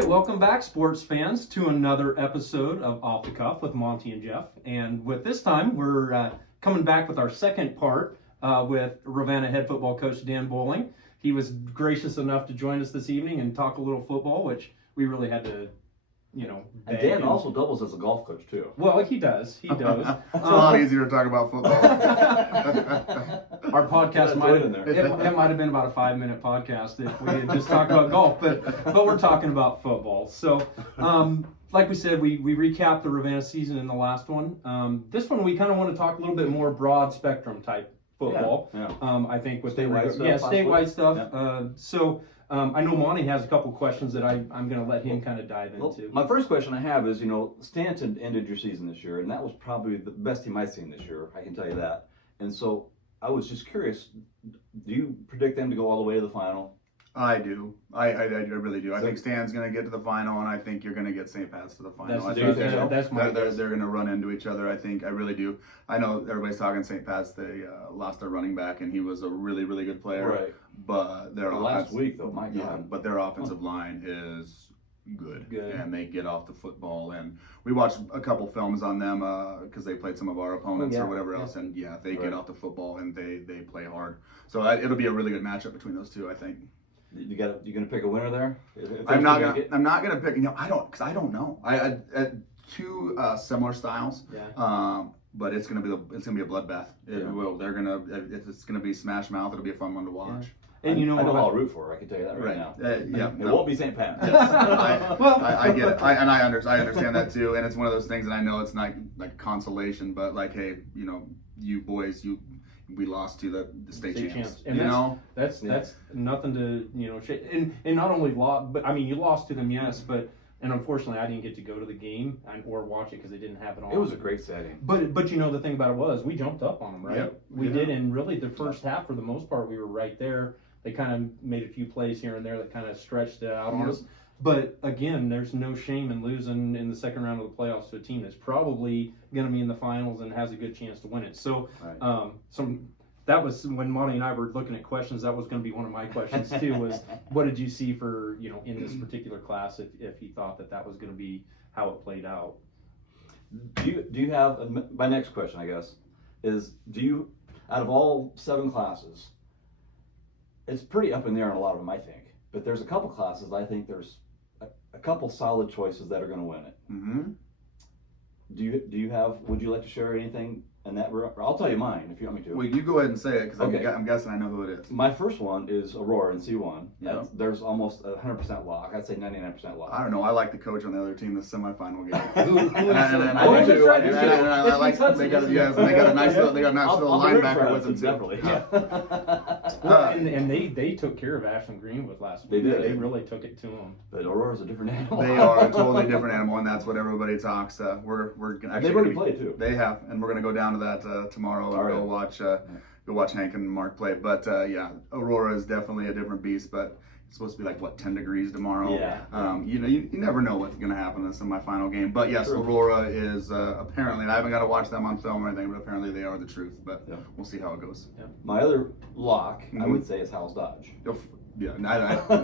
right, welcome back, sports fans, to another episode of Off the Cuff with Monte and Geoff. And with this time, we're coming back with our second part with Ravenna head football coach Dan Bolling. He was gracious enough to join us this evening and talk a little football, which we really had to, And Dan also doubles as a golf coach too. Well, he does. He does. It's a lot easier to talk about football. Our podcast might have been about a 5-minute podcast if we had just talked about golf, but we're talking about football. So, like we said, we recapped the Ravenna season in the last one. This one we kind of want to talk a little bit more broad spectrum type football. Yeah. I think with statewide stuff. Statewide stuff. Yeah. I know Monty has a couple questions that I'm going to let him kind of dive into. My first question I have is, Stanton ended your season this year, and that was probably the best team I've seen this year. I can tell you that. And so I was just curious, do you predict them to go all the way to the final? I do. I really do. I think Stan's going to get to the final, and I think you're going to get St. Pat's to the final. That's my guess. They're going to run into each other. I really do. I know everybody's talking St. Pat's. They lost their running back, and he was a really, really good player. Right. But last week, though, my God. Yeah, but their offensive line is good, and they get off the football. And we watched a couple films on them because they played some of our opponents or whatever else, and they get off the football and they play hard. So it'll be a really good matchup between those two, I think. You gonna pick a winner there? I'm not gonna pick. I don't know. I two similar styles. Yeah. But it's gonna be a bloodbath. It's gonna be smash mouth. It'll be a fun one to watch. Yeah. And I know I'll root for. I can tell you that right now. It won't be St. Pat's. I get it. I understand that too. And it's one of those things. And I know it's not like consolation, but like, hey, you boys, we lost to the state champs. And that's nothing to and not only lost, but I mean you lost to them, yes, but. And unfortunately, I didn't get to go to the game or watch it because they didn't have it on. It was a great setting. But the thing about it was we jumped up on them, right? Yep. We did, and really the first half, for the most part, we were right there. They kind of made a few plays here and there that kind of stretched it out on us. But again, there's no shame in losing in the second round of the playoffs to a team that's probably going to be in the finals and has a good chance to win it. So, that was when Monty and I were looking at questions. That was going to be one of my questions too. Was what did you see for in this particular class? If he thought that was going to be how it played out. Do you have my next question? I guess is out of all 7 classes, it's pretty up in the air on a lot of them, I think. But there's a couple classes I think there's a couple solid choices that are going to win it. Mm-hmm. Would you like to share anything? And I'll tell you mine if you want me to. Well, you go ahead and say it because I'm guessing I know who it is. My first one is Aurora in C1. Yeah. There's almost 100% lock. I'd say 99% lock. I don't know. I like the coach on the other team, the semifinal game. They got a nice little linebacker with them too. Definitely. And they took care of Ashland Greenwood last week. They did. They really took it to them. But Aurora's a different animal. They are a totally different animal, and that's what everybody talks. They've already played too. They have, and we're gonna go down to that tomorrow and go watch Hank and Mark play. But Aurora is definitely a different beast. But it's supposed to be like 10 degrees tomorrow. Yeah. You never know what's gonna happen in the semifinal game. But yes, Aurora is apparently. And I haven't got to watch them on film or anything, but apparently they are the truth. But we'll see how it goes. Yeah. My other lock, I would say, is Howell's Dodge. Yeah,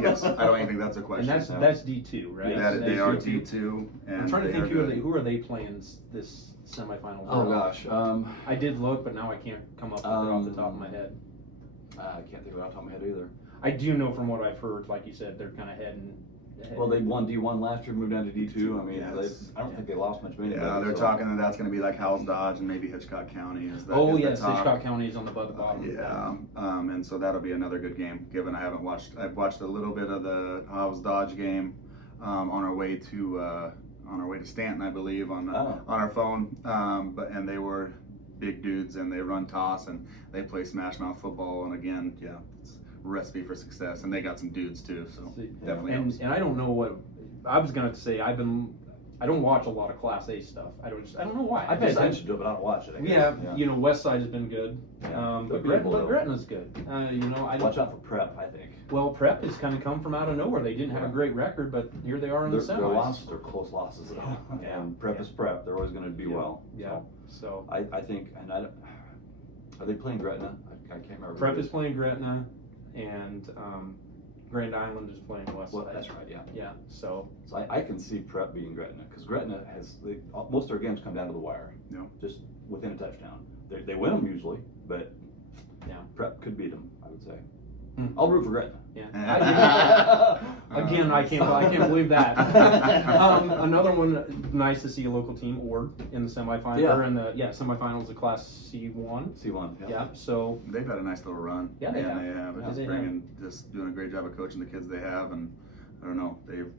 yes, I don't even think that's a question. And that's D2, right? They are D2. And I'm trying to think who are they playing this semifinals? Oh gosh, I did look, but now I can't come up with it off the top of my head. I can't think of it off the top of my head either. I do know from what I've heard, like you said, they're kind of heading. Well, they won D1 last year, moved down to D2. I mean, I don't think they lost much money. Yeah, they're talking that's going to be like Howell's Dodge and maybe Hitchcock County. Hitchcock County is on the bottom. Yeah, and so that'll be another good game. Given I've watched a little bit of the Howell's Dodge game on our way to Stanton, I believe, on our phone. And they were big dudes, and they run toss, and they play smash mouth football. And again, it's recipe for success, and they got some dudes too, so definitely. And I don't know what I was gonna say. I don't watch a lot of Class A stuff. I don't know why. I pay attention to it, but I don't watch it. Yeah. West Side has been good. But Gretna's good. Watch out for Prep, I think. Well, Prep has kind of come from out of nowhere. They didn't have a great record, but here they are in the semis. Their losses are close losses, though. And Prep is Prep. They're always going to do well. Yeah. So I think, and are they playing Gretna? I can't remember. Prep is playing Gretna, and Grand Island is playing West Well, Side. that's right, yeah. Yeah, so I can see Prep beating Gretna, because Gretna has, most of their games come down to the wire. Yeah. Just within a touchdown. They win them usually, but yeah. Prep could beat them, I would say. Hmm. I'll root for Gretna. Yeah. Again, I can't believe that. Another one, nice to see a local team, Ord, in the semifinal, Yeah. or in the semifinals of Class C1. C1, yeah. Yeah, so They've had a nice little run. Yeah, they have. They have. Yeah, Just they just doing a great job of coaching the kids they have, and I don't know, they've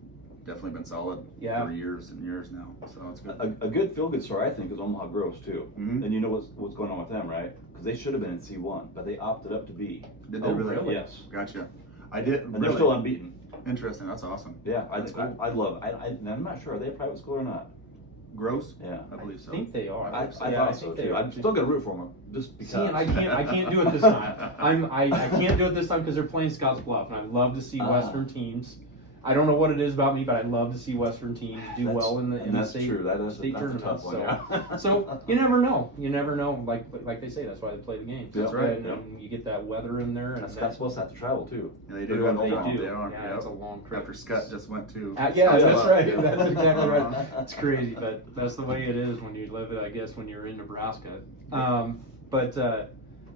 definitely been solid Yeah. for years and years now. So it's good. A good feel-good story, I think, is Omaha Groves, too. Mhm. And you know what's going on with them, right? Because they should have been in C1, but they opted up to B. Did they Oh, really? really? Yes. Gotcha. I did. And really? they're still unbeaten. Interesting. That's awesome. Yeah, That's cool. I love it. I'm not sure, are they a private school or not? Gross. Yeah. I believe so. I think they are. I Yeah, thought so, think they too. are. I'm still gonna root for them, just because. See, and I can't do it this time. I can't do it this time because they're playing Scotts Bluff, and I love to see Western teams. I don't know what it is about me, but I love to see Western teams do well in the that's state, true. That's state a tournament. tough one, So, yeah. so you never know. You never know. Like they say, that's why they play the game. That's right. And you get that weather in there, and And Scott's supposed to have to travel, too. Yeah, they They're do. going they over. do. They are. Yeah, Yep. it's a long trip. After Scott just went to. Yeah, that's Scott. right. That's exactly right. It's crazy, but that's the way it is when you live it, I guess, when you're in Nebraska.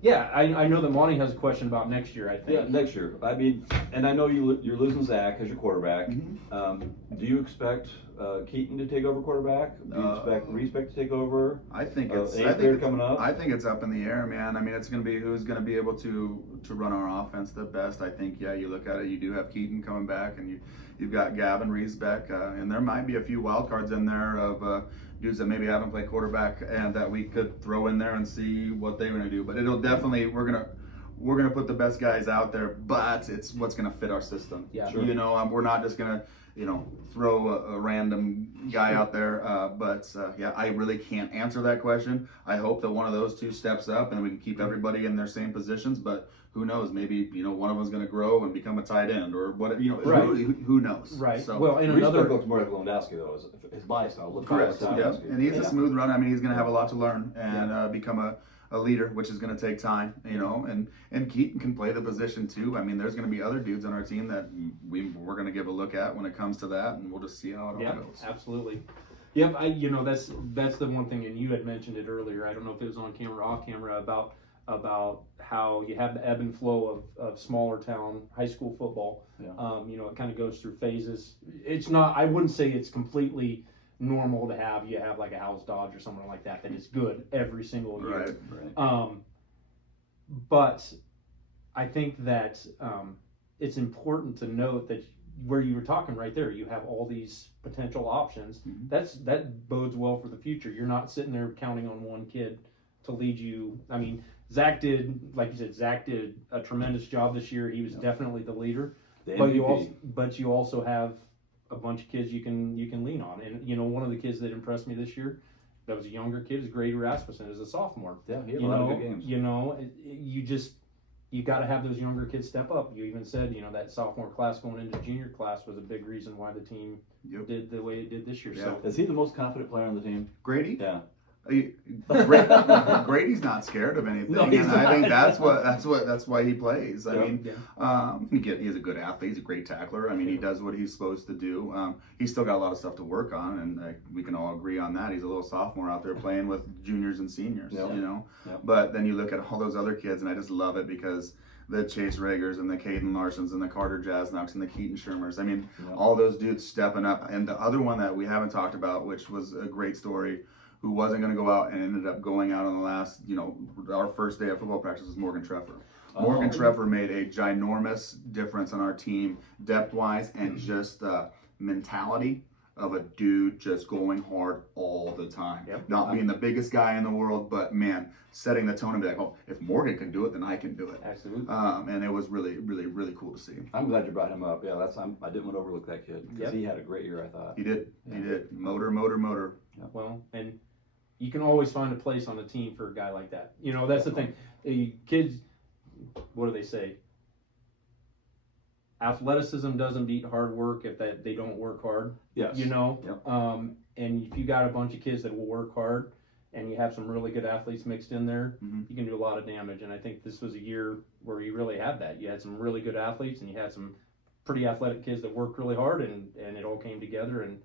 Yeah, I know that Monty has a question about next year, I think. Yeah, next year. I mean, and I know you're losing Zach as your quarterback. Mhm. Do you expect Keaton to take over quarterback? Do you expect Reespect to take over? I think it's. Eighth grade coming up? I think it's up in the air, man. I mean, it's going to be who's going to be able to run our offense the best. I think, yeah, you look at it, you do have Keaton coming back, and you've got Gavin Reesbeck, and there might be a few wild cards in there of dudes that maybe haven't played quarterback and that we could throw in there and see what they're going to do. But it'll definitely we're gonna put the best guys out there, but it's what's gonna fit our system. Yeah. Sure. You know, we're not just gonna throw a random guy out there. Yeah, I really can't answer that question. I hope that one of those two steps up and we can keep everybody in their same positions. But who knows? Maybe one of them's going to grow and become a tight end or what. Right. Who knows? Right. So, Well, and Reespect another looks more like Lewandowski, though. His body style looks correct. like Yeah, Lewandowski. and he's a smooth runner. I mean, he's going to have a lot to learn and Yeah. become a leader, which is going to take time. And Keaton can play the position too. I mean, there's going to be other dudes on our team that we're going to give a look at when it comes to that, and we'll just see how it all Yeah, goes. absolutely. Yep, that's the one thing, and you had mentioned it earlier. I don't know if it was on camera or off camera about how you have the ebb and flow of smaller town high school football. Yeah. It kind of goes through phases. It's not. I wouldn't say it's completely normal to have like a House Dodge or someone like that is good every single year. Right. But I think that it's important to note that where you were talking right there, you have all these potential options. Mhm. That bodes well for the future. You're not sitting there counting on one kid to lead you. I mean, Zach did, like you said, Zach did a tremendous job this year. He was definitely the leader. The But MVP. you also have a bunch of kids you can lean on. And one of the kids that impressed me this year, that was a younger kid, is Grady Rasmussen, as a sophomore. Yeah, he had a lot of good games. You got to have those younger kids step up. You even said, that sophomore class going into junior class was a big reason why the team Yep. did the way it did this year. Yeah. So Is he the most confident player on the team? Grady? Yeah. Grady's not scared of anything, No, he's and I think not. that's why he plays. I Yeah. mean, he's a good athlete. He's a great tackler. I mean, he does what he's supposed to do. He's still got a lot of stuff to work on, and we can all agree on that. He's a little sophomore out there playing with juniors and seniors, Yeah. Yeah. But then you look at all those other kids, and I just love it because the Chase Ragers and the Caden Larsons and the Carter Jasnocks and the Keaton Shermers. I mean, all those dudes stepping up. And the other one that we haven't talked about, which was a great story, who wasn't going to go out and ended up going out on the last, our first day of football practice was Morgan Treffer. Morgan Treffer made a ginormous difference on our team, depth-wise, and just mentality of a dude just going hard all the time. Yep. Not being the biggest guy in the world, but, man, setting the tone and be like, oh, if Morgan can do it, then I can do it. absolutely. And it was really, really, really cool to see. I'm glad you brought him up. Yeah, I didn't want to overlook that kid because Yep. he had a great year, I thought. He did. Yeah. He did. Motor. Well, and you can always find a place on the team for a guy like that. That's the thing. The kids, what do they say? Athleticism doesn't beat hard work if they don't work hard. Yes. Yep. And if you got a bunch of kids that will work hard, and you have some really good athletes mixed in there, Mhm. you can do a lot of damage. And I think this was a year where you really had that. You had some really good athletes, and you had some pretty athletic kids that worked really hard, and it all came together. And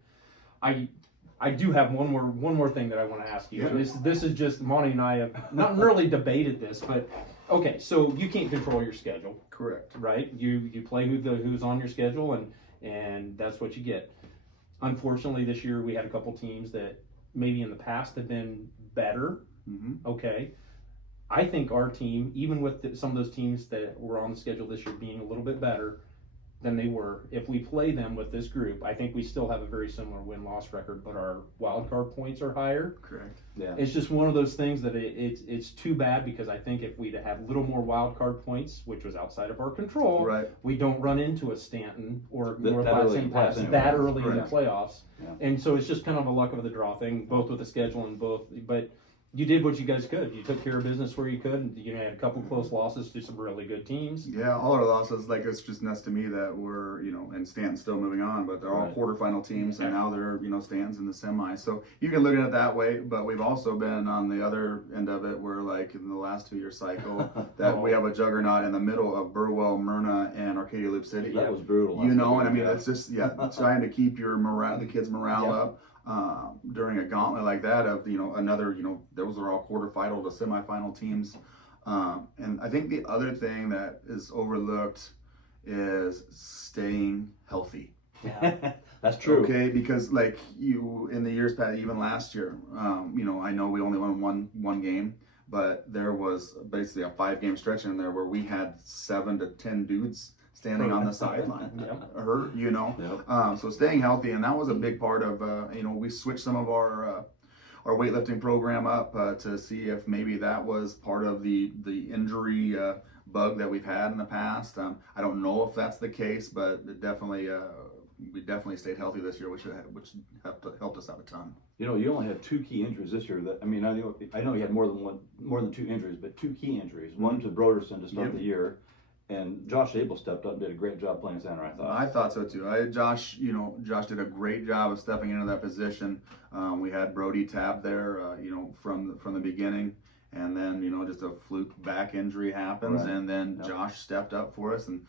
I do have one more thing that I want to ask you. And this is just, Monte and I have not really debated this, but okay, so you can't control your schedule. Correct. Right? You play who's on your schedule, and that's what you get. Unfortunately, this year we had a couple teams that maybe in the past have been better. Mm-hmm. Okay. I think our team, even with some of those teams that were on the schedule this year being a little bit better than they were, if we play them with this group, I think we still have a very similar win-loss record, but our wild card points are higher. Correct. Yeah. It's just one of those things that it's too bad, because I think if we'd had a little more wild card points, which was outside of our control, Right. we don't run into a Stanton or North that Platte early in St. the playoffs Pat's anyway. that early in the Correct. playoffs. Yeah. And so it's just kind of a luck of the draw thing, both with the schedule and both, but you did what you guys could. You took care of business where you could, and you had a couple close losses to some really good teams. Yeah, all our losses, like, it's just nuts to me that we're, and Stanton's still moving on, but they're all Right. quarterfinal teams, and now they're, Stanton's in the semi. So you can look at it that way, but we've also been on the other end of it where, like, in the last 2-year cycle, that we have a juggernaut in the middle of Burwell, Myrna, and Arcadia Loop City. That was brutal. And I mean, it's just, trying to keep your morale, the kids' morale up. During a gauntlet like that of, another, those are all quarterfinal to semifinal teams. And I think the other thing that is overlooked is staying healthy. Yeah. That's true. Okay, because like in the years past, even last year, I know we only won one game, but there was basically a 5-game stretch in there where we had 7 to 10 dudes standing on the sideline, hurt, Yep. So staying healthy, and that was a big part of, we switched some of our weightlifting program up to see if maybe that was part of the injury bug that we've had in the past. I don't know if that's the case, but it definitely, we definitely stayed healthy this year, which helped us out a ton. You only had 2 key injuries this year. I know you had more than 2 injuries, but 2 key injuries. One to Broderson to start the year. And Josh Abel stepped up and did a great job playing center, I thought. I thought so too. Josh did a great job of stepping into that position. We had Brody tabbed there, from the beginning, and then just a fluke back injury happens, Right. and then Josh stepped up for us, and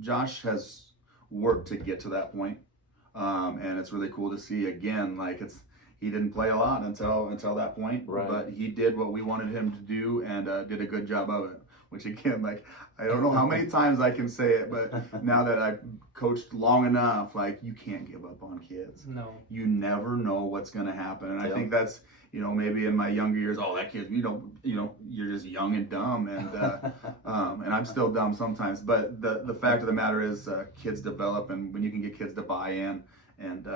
Josh has worked to get to that point, and it's really cool to see again. Like he didn't play a lot until that point, Right. but he did what we wanted him to do, and did a good job of it. Which again, like, I don't know how many times I can say it, but now that I've coached long enough, like, you can't give up on kids. No. You never know what's going to happen. And I think that's, maybe in my younger years, that kid, you're just young and dumb. And I'm still dumb sometimes. But the fact of the matter is kids develop, and when you can get kids to buy in and,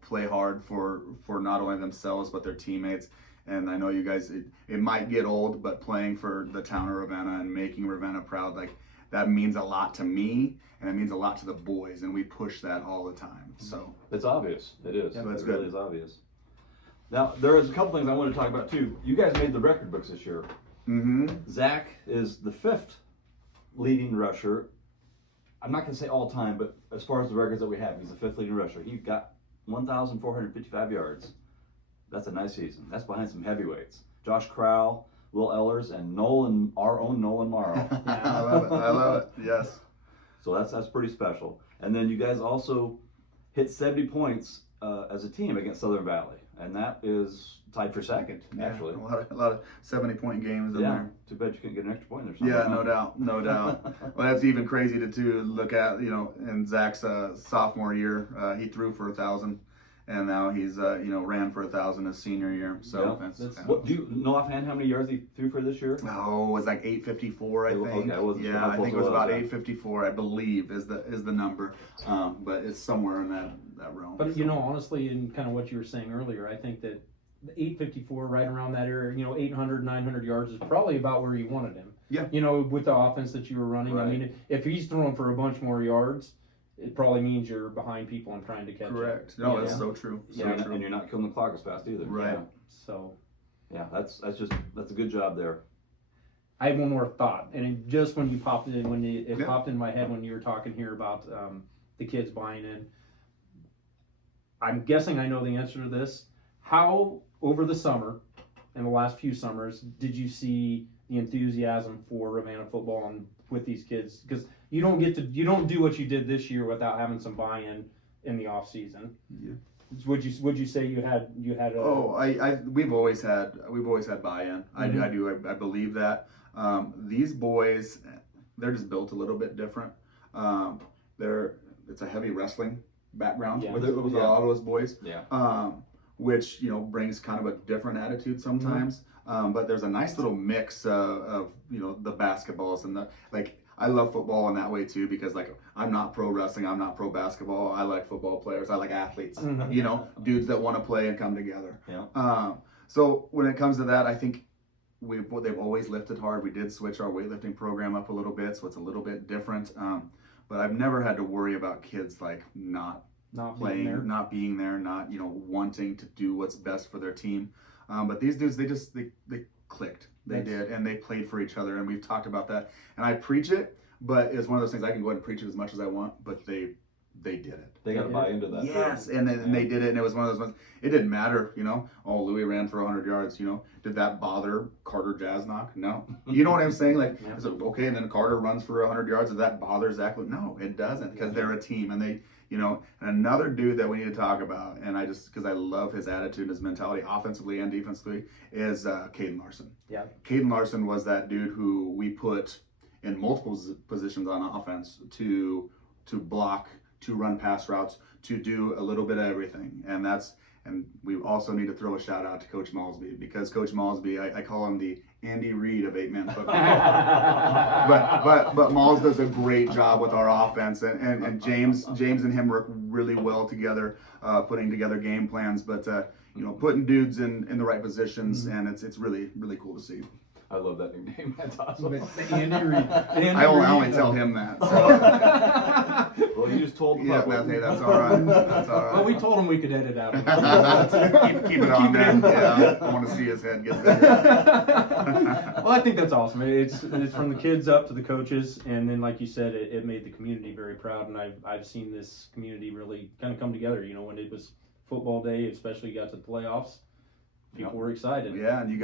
play hard for not only themselves, but their teammates. And I know you guys, it might get old, but playing for the town of Ravenna and making Ravenna proud, like, that means a lot to me, and it means a lot to the boys, and we push that all the time. So it's obvious. It is. Yeah, that's it good. really is obvious. Now, there is a couple things I want to talk about too. You guys made the record books this year. Mm-hmm. Zach is the 5th leading rusher. I'm not going to say all time, but as far as the records that we have, he's the 5th leading rusher. He got 1,455 yards. That's a nice season. That's behind some heavyweights. Josh Crowell, Will Ehlers, and our own Nolan Morrow. I love it. Yes. So that's pretty special. And then you guys also hit 70 points as a team against Southern Valley, and that is tied for 2nd, actually. A lot of 70-point games in there. Too bad you couldn't get an extra point there. Yeah, no doubt. Well, that's even crazy to look at. In Zach's sophomore year, he threw for 1,000. And now he's, ran for 1,000 his senior year. So What, do you know offhand how many yards he threw for this year? No, it was like 854, I think. Okay, I wasn't sure how I think it close was it about was, 854, I believe, is the number. But it's somewhere in that realm. But honestly, in kind of what you were saying earlier, I think that the 854, right around that area, 800, 900 yards is probably about where you wanted him. Yeah. With the offense that you were running. Right. I mean, if he's throwing for a bunch more yards, it probably means you're behind people and trying to catch Correct. up. No, that's so true. And you're not killing the clock as fast either. Right. Yeah. So. Yeah, that's a good job there. I have one more thought, and just when you popped it in, it popped in my head when you were talking here about the kids buying in. I'm guessing I know the answer to this. How over the summer, in the last few summers, did you see the enthusiasm for Ravenna football and with these kids, because you don't do what you did this year without having some buy-in in the off season. Yeah. Would you say you had a, we've always had buy-in. I believe that. These boys, they're just built a little bit different. It's a heavy wrestling background with a lot of those boys. Yeah. Which brings kind of a different attitude sometimes. But there's a nice little mix of the basketballs and the I love football in that way too, because I'm not pro wrestling, I'm not pro basketball. I like football players. I like athletes. Dudes that want to play and come together. Yeah. So when it comes to that, I think they've always lifted hard. We did switch our weightlifting program up a little bit, so it's a little bit different. But I've never had to worry about kids not playing, not being there, not wanting to do what's best for their team. But these dudes, they clicked. They did, and they played for each other, and we've talked about that. And I preach it, but it's one of those things I can go ahead and preach it as much as I want, but they did it. They got to buy into that. Yes, and they did it, and it was one of those ones. It didn't matter, Oh, Louis ran for 100 yards. Did that bother Carter Jasnock? No. You know what I'm saying? Is it okay? And then Carter runs for 100 yards. Does that bother Zach? No, it doesn't, because they're a team, and they. And another dude that we need to talk about, and because I love his attitude and his mentality, offensively and defensively, is Caden Larson. Yeah. Caden Larson was that dude who we put in multiple positions on offense to block, to run pass routes, to do a little bit of everything, and we also need to throw a shout out to Coach Malsby, because Coach Malsby, I call him the Andy Reid of 8-man football. but Malls does a great job with our offense, and James and him work really well together, putting together game plans, but putting dudes in the right positions, and it's really, really cool to see. I love that nickname. That's awesome. Andy Reid. I only tell him that. So. Well, you just told the public. Hey, that's all right. That's all right. Well, we told him we could edit out. keep it on there. Yeah, I want to see his head get bigger. Well, I think that's awesome. It's from the kids up to the coaches, and then like you said, it made the community very proud, and I've seen this community really kind of come together. When it was football day, especially got to the playoffs. People were excited. Yeah, and you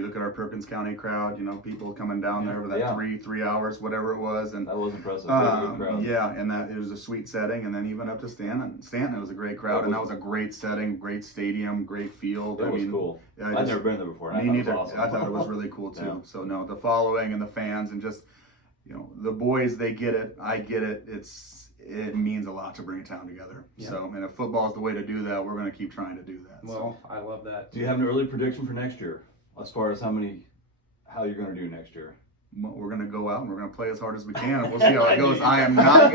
look at our Perkins County crowd, people coming down there with that 3 hours, whatever it was. And that was impressive. Good crowd. Yeah, and it was a sweet setting. And then even up to Stanton, it was a great crowd. And that was a great setting, great stadium, great field. It was cool. I've never been there before. Me neither. I thought it was really cool too. Yeah. So no, the following and the fans and just, the boys, they get it. I get it. It means a lot to bring a town together. Yeah. So, and if football is the way to do that, we're going to keep trying to do that. Well, I love that. Do you have an early prediction for next year, as far as how you're going to do next year? We're going to go out and we're going to play as hard as we can, and we'll see how it goes. I am not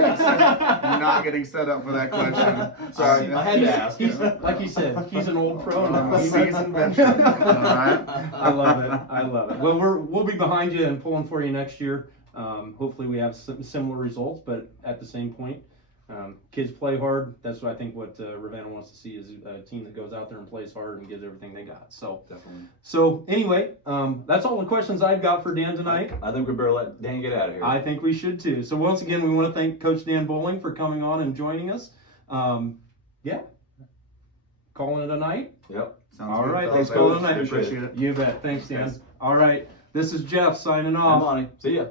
getting set up for that question. Sorry, I had to ask. Like you said, he's an old pro now. Seasoned veteran. All right. I love it. Well, we'll be behind you and pulling for you next year. Hopefully we have some similar results, but at the same point, kids play hard. That's what I think what Ravenna wants to see is a team that goes out there and plays hard and gives everything they got. So definitely. So anyway, that's all the questions I've got for Dan tonight. I think we better let Dan get out of here. I think we should too. So once again, we want to thank Coach Dan Bolling for coming on and joining us. Yeah. Calling it a night? Yep. Sounds all right. Let's call it a night. Appreciate it. You bet. Thanks, Dan. Thanks. All right. This is Jeff signing off. I'm Monty. See ya.